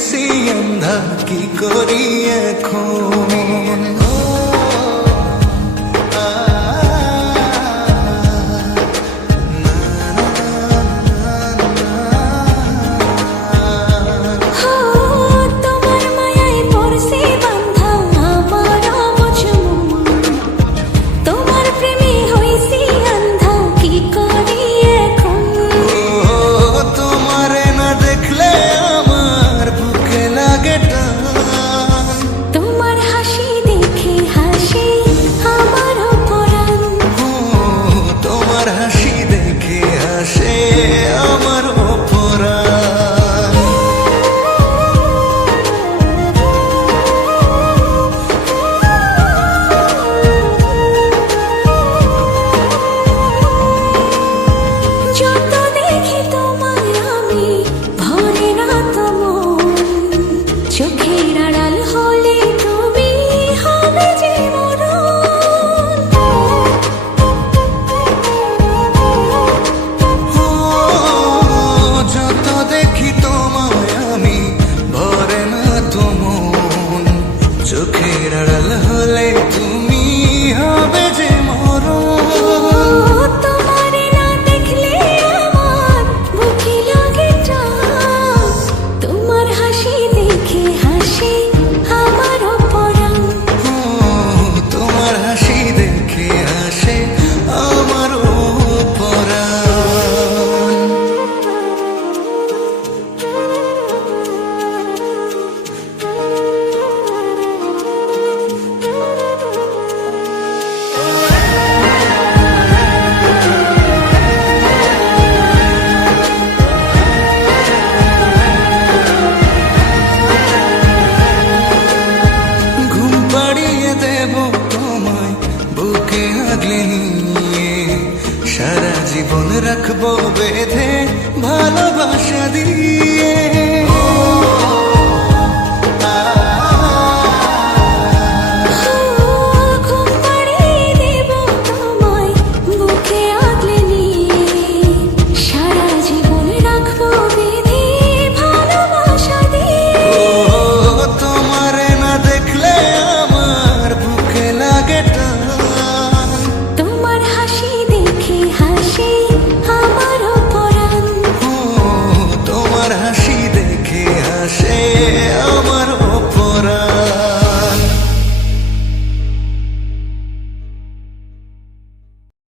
হইছি অন্ধা কি করি এখন। চোখের আড়াল হলে তুমি হবে যে মরণ। তোমারে না দেখলে আমার বুকে লাগে টান, তোমার হাসি দেখে হাসে আমার পরাণ। তোমার হাসি দেখে হাসে আমার পরাণ। সারা জীবন রাখবো বেঁধে ভালোবাসা দিয়ে।